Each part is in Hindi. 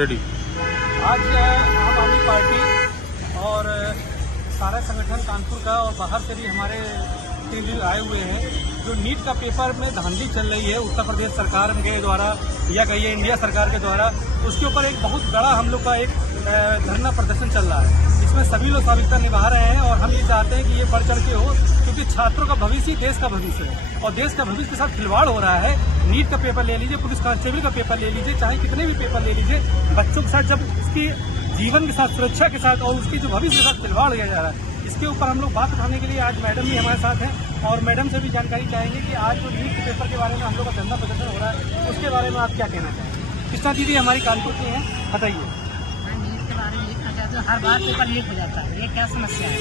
रेडी। आज आम आदमी पार्टी और सारा संगठन कानपुर का और बाहर से भी हमारे प्रतिनिधि आए हुए हैं। जो नीट का पेपर में धांधली चल रही है उत्तर प्रदेश सरकार के द्वारा या कहिए इंडिया सरकार के द्वारा, उसके ऊपर एक बहुत बड़ा हम लोग का एक धरना प्रदर्शन चल रहा है। इसमें सभी लोग सहभागिता निभा रहे हैं और हम ये चाहते हैं कि ये बढ़ चढ़ के हो, क्योंकि छात्रों का भविष्य देश का भविष्य है और देश का भविष्य के साथ खिलवाड़ हो रहा है। नीट का पेपर ले लीजिए, पुलिस कांस्टेबल का पेपर ले लीजिए, चाहे कितने भी पेपर ले लीजिए, बच्चों के साथ जब उसकी जीवन के साथ, सुरक्षा के साथ और उसके जो भविष्य के साथ खिलवाड़ किया जा रहा है, इसके ऊपर हम लोग बात उठाने के लिए आज मैडम भी हमारे साथ हैं और मैडम से भी जानकारी चाहेंगे कि आज जो नीट के पेपर के बारे में हम लोग का धरना प्रदर्शन हो रहा है उसके बारे में आप क्या कहना चाहेंगे। कृष्णा दीदी हमारी कानपुर की हैं, बताइए। नीट के बारे में लिखना चाहते हो, हर बार पेपर लीक हो जाता है, ये क्या समस्या है।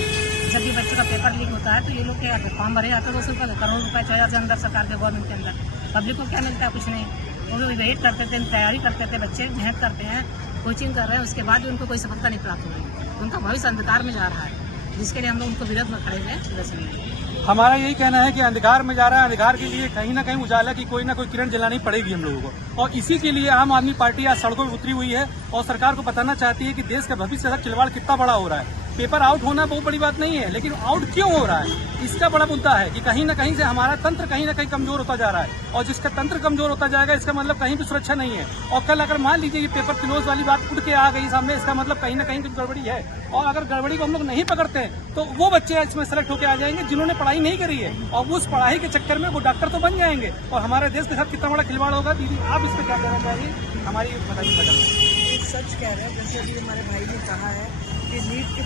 जब भी बच्चों का पेपर लीक होता है तो ये लोग क्या फॉर्म भरे जाते हैं, 200 करोड़ रुपये चला जाते अंदर सरकार के गवर्नमेंट के अंदर, पब्लिक को क्या मिलता है, कुछ नहीं। वो लोग वेट करते थे, तैयारी करते थे, बच्चे मेहनत करते हैं, कोचिंग कर रहे हैं, उसके बाद भी उनको कोई सफलता नहीं प्राप्त हो रही, उनका भविष्य अंधकार में जा रहा है, जिसके लिए हम लोग उनको विरोध में खड़े हुए हैं। हमारा यही कहना है कि अंधकार में जा रहा है, अंधकार के लिए कहीं ना कहीं उजाला की कोई ना कोई किरण जलानी पड़ेगी हम लोगों को, और इसी के लिए आम आदमी पार्टी आज सड़कों पर उतरी हुई है और सरकार को बताना चाहती है कि देश का भविष्य का खिलवाड़ कितना बड़ा हो रहा है। पेपर आउट होना बहुत बड़ी बात नहीं है, लेकिन आउट क्यों हो रहा है इसका बड़ा मुद्दा है कि कहीं ना कहीं से हमारा तंत्र कहीं ना कहीं कमजोर होता जा रहा है, और जिसका तंत्र कमजोर होता जाएगा इसका मतलब कहीं भी सुरक्षा नहीं है। और कल अगर मान लीजिए ये पेपर क्लोज वाली बात उठ के आ गई सामने, इसका मतलब कहीं ना कहीं कुछ गड़बड़ी है, और अगर गड़बड़ी को हम लोग नहीं पकड़ते हैं तो वो बच्चे इसमें सेलेक्ट होकर आ जाएंगे जिन्होंने पढ़ाई नहीं करी है, और उस पढ़ाई के चक्कर में वो डॉक्टर तो बन जाएंगे और हमारे देश के साथ कितना बड़ा खिलवाड़ होगा। दीदी आप इस पर क्या कहना चाहिए, हमारी बताइए मैडम। सच कह रहे हैं, जैसे अभी हमारे भाई ने कहा है कि नीट की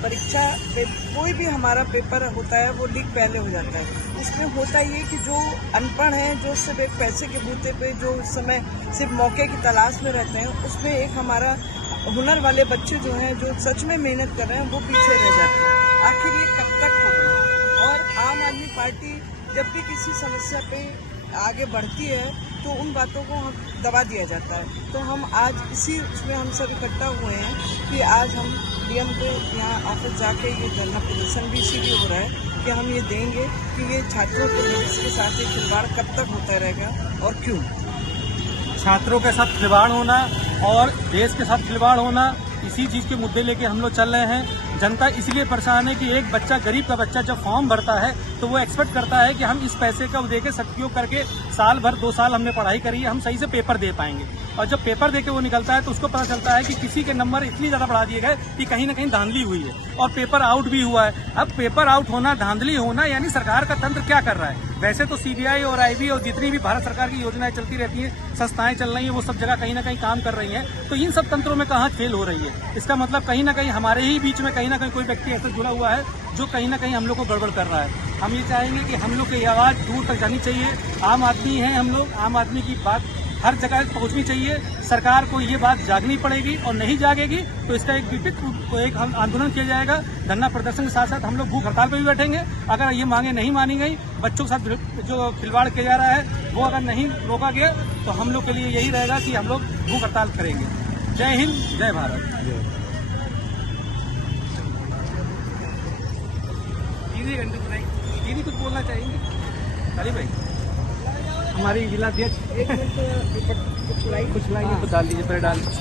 परीक्षा पे कोई भी हमारा पेपर होता है वो लीक पहले हो जाता है। उसमें होता ये कि जो अनपढ़ हैं, जो सिर्फ एक पैसे के बूते पे जो उस समय सिर्फ मौके की तलाश में रहते हैं, उसमें एक हमारा हुनर वाले बच्चे जो हैं, जो सच में मेहनत कर रहे हैं, वो पीछे रह जाते हैं। आखिर ये कब तक होगा। और आम आदमी पार्टी जब भी किसी समस्या पे आगे बढ़ती है तो उन बातों को हम दबा दिया जाता है। तो हम आज इसी उसमें हम सब इकट्ठा हुए हैं कि आज हम डीएम को यहाँ ऑफिस जाके ये धरना प्रदर्शन भी इसीलिए हो रहा है कि हम ये देंगे कि ये छात्रों के भविष्य के साथ ये खिलवाड़ कब तक होता रहेगा और क्यों। छात्रों के साथ खिलवाड़ होना और देश के साथ खिलवाड़ होना, इसी चीज के मुद्दे लेके हम लोग चल रहे हैं। जनता इसलिए परेशान है कि एक बच्चा, गरीब का बच्चा जब फॉर्म भरता है तो वो एक्सपेक्ट करता है कि हम इस पैसे का देके सदुपयोग करके साल भर 2 साल हमने पढ़ाई करी है, हम सही से पेपर दे पाएंगे, और जब पेपर देके वो निकलता है तो उसको पता चलता है कि किसी के नंबर इतनी ज्यादा बढ़ा दिए गए कि कहीं ना कहीं धांधली हुई है और पेपर आउट भी हुआ है। अब पेपर आउट होना, धांधली होना, यानी सरकार का तंत्र क्या कर रहा है। वैसे तो सीबीआई और आईबी और जितनी भी भारत सरकार की योजनाएं चलती रहती हैं, संस्थाएं चल रही हैं, वो सब जगह कहीं ना कहीं काम कर रही हैं, तो इन सब तंत्रों में कहाँ फेल हो रही है। इसका मतलब कहीं ना कहीं हमारे ही बीच में कहीं ना कहीं कोई व्यक्ति ऐसा जुड़ा हुआ है जो कहीं ना कहीं हम लोग को गड़बड़ कर रहा है। हम ये चाहेंगे कि हम लोग की आवाज़ दूर तक जानी चाहिए। आम आदमी हैं हम लोग, आम आदमी की बात हर जगह पहुंचनी चाहिए। सरकार को ये बात जागनी पड़ेगी, और नहीं जागेगी तो इसका एक विपरीत एक आंदोलन किया जाएगा। धरना प्रदर्शन के साथ साथ हम लोग भूख हड़ताल पर भी बैठेंगे। अगर ये मांगे नहीं मानी गई, बच्चों के साथ जो खिलवाड़ किया जा रहा है वो अगर नहीं रोका गया, तो हम लोग के लिए यही रहेगा कि हम लोग भूख हड़ताल करेंगे। जय हिंद, जय भारत। दीदी कुछ बोलना चाहेंगे? अली भाई हमारी जिला अध्यक्ष कुछ लाइए तो डाल लीजिए, पहले डाल